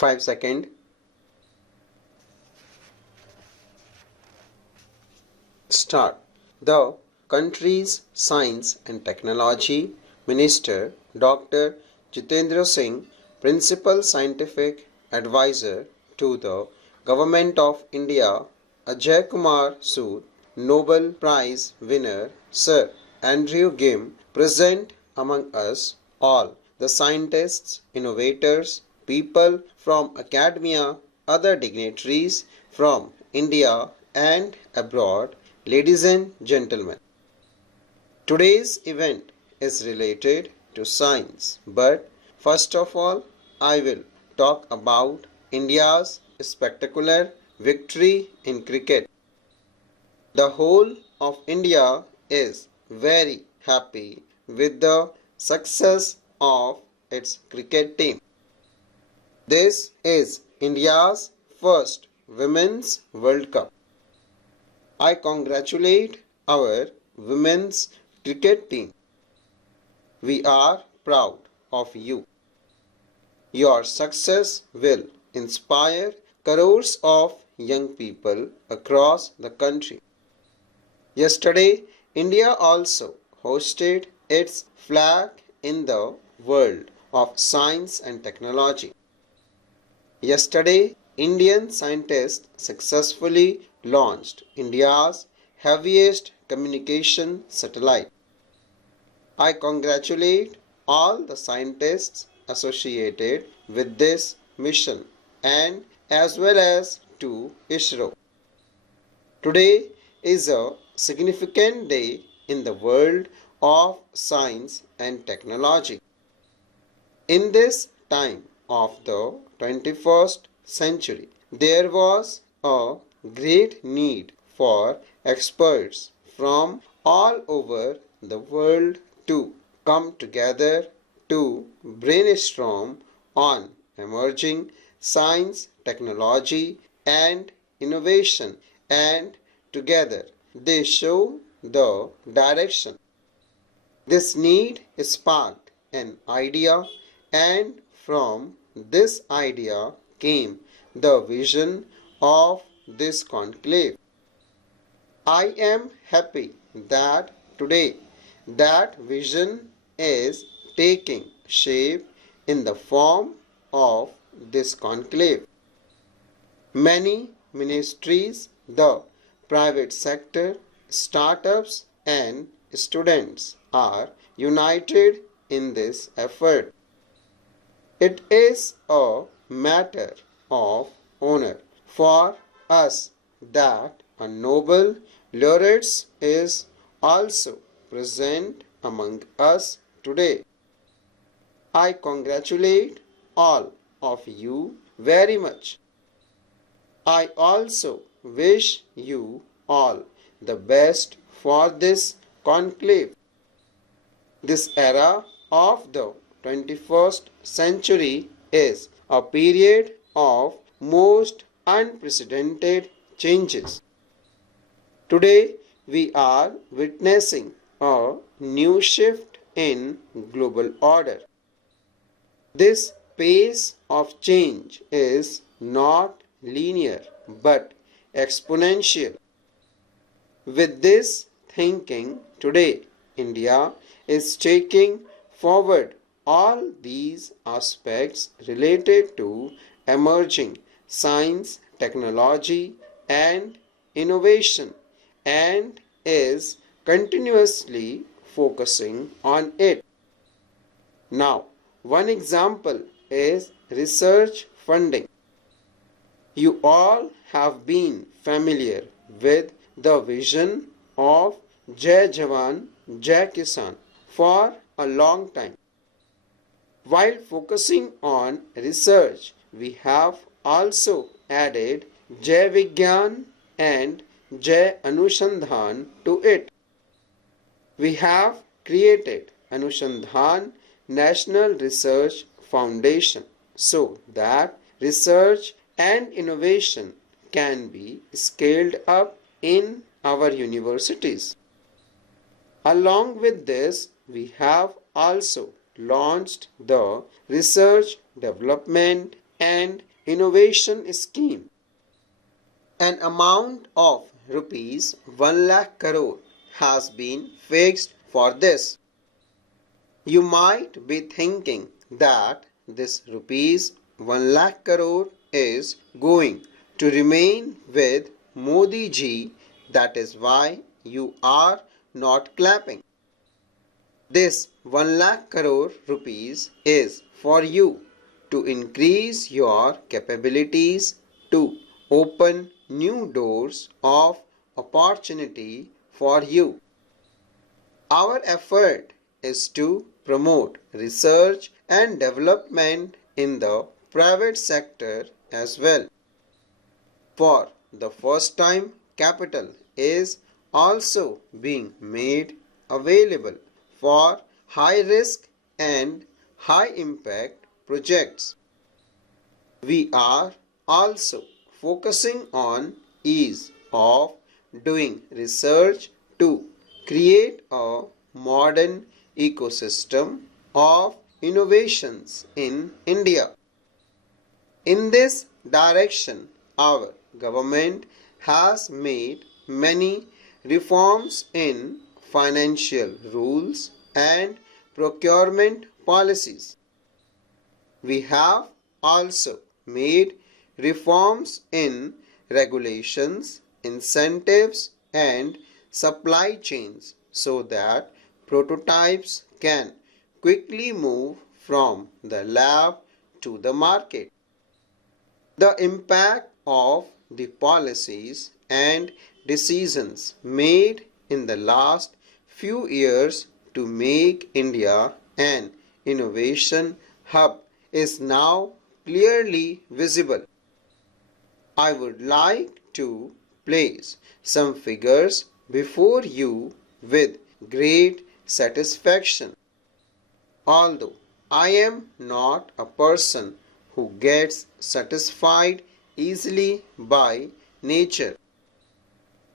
5 seconds. Start. The country's Science and Technology Minister Dr. Jitendra Singh, Principal Scientific Advisor to the Government of India, Ajay Kumar Sood, Nobel Prize winner Sir Andrew Gim, present among us all the scientists, innovators, people from academia, other dignitaries from India and abroad. Ladies and gentlemen, today's event is related to science, but first of all, I will talk about India's spectacular victory in cricket. The whole of India is very happy with the success of its cricket team. This is India's first Women's World Cup. I congratulate our women's cricket team. We are proud of you. Your success will inspire crores of young people across the country. Yesterday, India also hosted its flag in the world of science and technology. Yesterday, Indian scientists successfully launched India's heaviest communication satellite. I congratulate all the scientists associated with this mission and as well as to ISRO. Today is a significant day in the world of science and technology. In this time of the 21st century, there was a great need for experts from all over the world to come together to brainstorm on emerging science, technology, and innovation, and together they show the direction. This need sparked an idea, and from this idea came the vision of this conclave. I am happy that today that vision is taking shape in the form of this conclave. Many ministries, the private sector, startups and students are united in this effort. It is a matter of honor for us that a Nobel laureate is also present among us today. I congratulate all of you very much. I also wish you all the best for this conclave. This era of the 21st century is a period of most unprecedented changes. Today we are witnessing a new shift in global order. This pace of change is not linear but exponential. With this thinking, today India is taking forward all these aspects related to emerging science, technology, and innovation and is continuously focusing on it. Now, one example is research funding. You all have been familiar with the vision of Jai Jawan, Jai Kisan for a long time. While focusing on research, we have also added Jai Vigyan and Jai Anushandhan to it. We have created Anushandhan National Research Foundation so that research and innovation can be scaled up in our universities. Along with this, we have also launched the Research, Development and innovation scheme. An amount of rupees 1 lakh crore has been fixed for this. You might be thinking that this rupees 1 lakh crore is going to remain with Modi ji, that is why you are not clapping. This 1 lakh crore rupees is for you to increase your capabilities, to open new doors of opportunity for you. Our effort is to promote research and development in the private sector as well. For the first time, capital is also being made available for high risk and high impact projects. We are also focusing on ease of doing research to create a modern ecosystem of innovations in India. In this direction, our government has made many reforms in financial rules and procurement policies. We have also made reforms in regulations, incentives, and supply chains so that prototypes can quickly move from the lab to the market. The impact of the policies and decisions made in the last few years to make India an innovation hub is now clearly visible. I would like to place some figures before you with great satisfaction. Although I am not a person who gets satisfied easily by nature,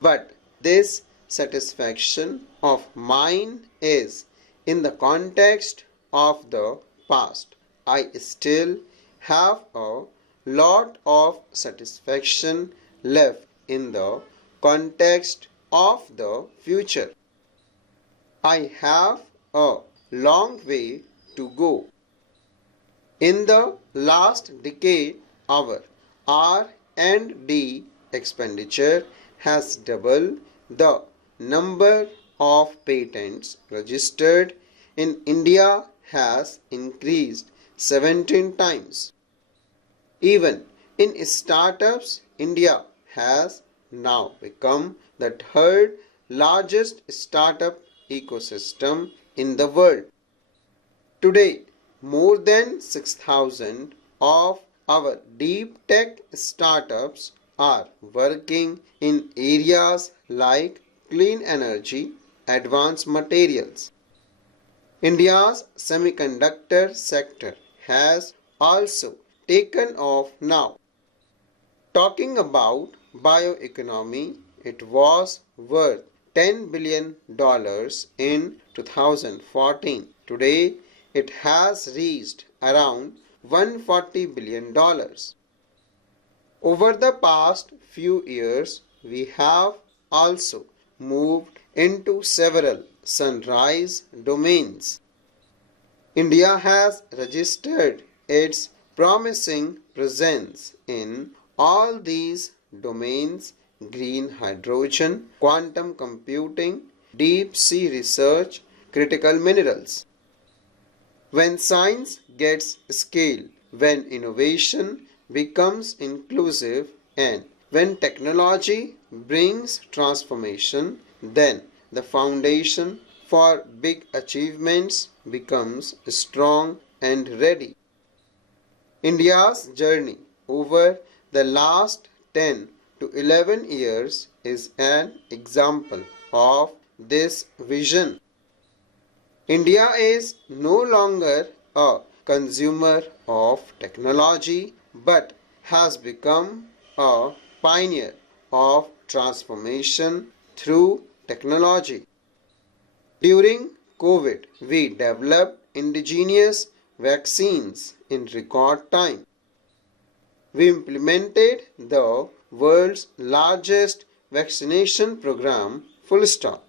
but this satisfaction of mine is in the context of the past. I still have a lot of satisfaction left in the context of the future. I have a long way to go. In the last decade, our R&D expenditure has doubled. The number of patents registered in India has increased 17 times. Even in startups, India has now become the third largest startup ecosystem in the world. Today, more than 6,000 of our deep tech startups are working in areas like clean energy, advanced materials. India's semiconductor sector has also taken off now. Talking about bioeconomy, it was worth $10 billion in 2014. Today, it has reached around $140 billion. Over the past few years, we have also moved into several sunrise domains. India has registered its promising presence in all these domains: green hydrogen, quantum computing, deep sea research, critical minerals. When science gets scale, when innovation becomes inclusive, and when technology brings transformation, then the foundation for big achievements becomes strong and ready. India's journey over the last 10 to 11 years is an example of this vision. India is no longer a consumer of technology but has become a pioneer of transformation through technology. During COVID, we developed indigenous vaccines in record time. We implemented the world's largest vaccination program, full stop.